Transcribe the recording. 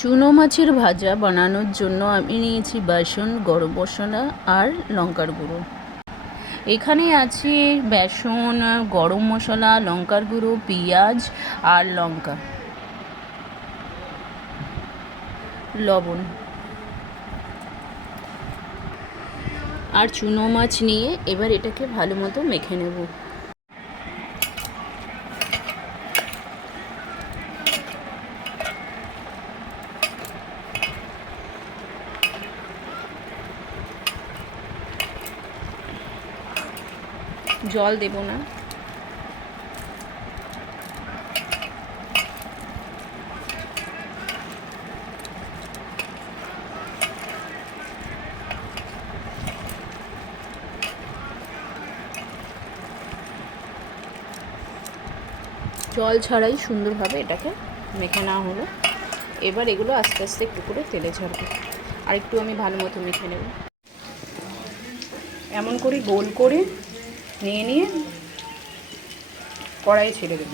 চুনো মাছের ভাজা বানানোর জন্য আমি নিয়েছি বেসন, গরম মশলা আর লঙ্কার গুঁড়ো। এখানে আছে বেসন, গরম মশলা, লঙ্কার গুঁড়ো, পেঁয়াজ আর লঙ্কা, লবণ আর চুনো মাছ নিয়ে এবার এটাকে ভালো মতো মেখে নেব। জল দেব না। জল ছাড়াই সুন্দরভাবে এটাকে মেখে নেওয়া হলো। এবার এগুলো আস্তে আস্তে একটু করে তেলে ছাড়বে। আর একটু আমি ভালো মতো মেখে নেব। এমন করে গোল করে নিয়ে নিয়ে কড়াইয়ে ছেড়ে দেব।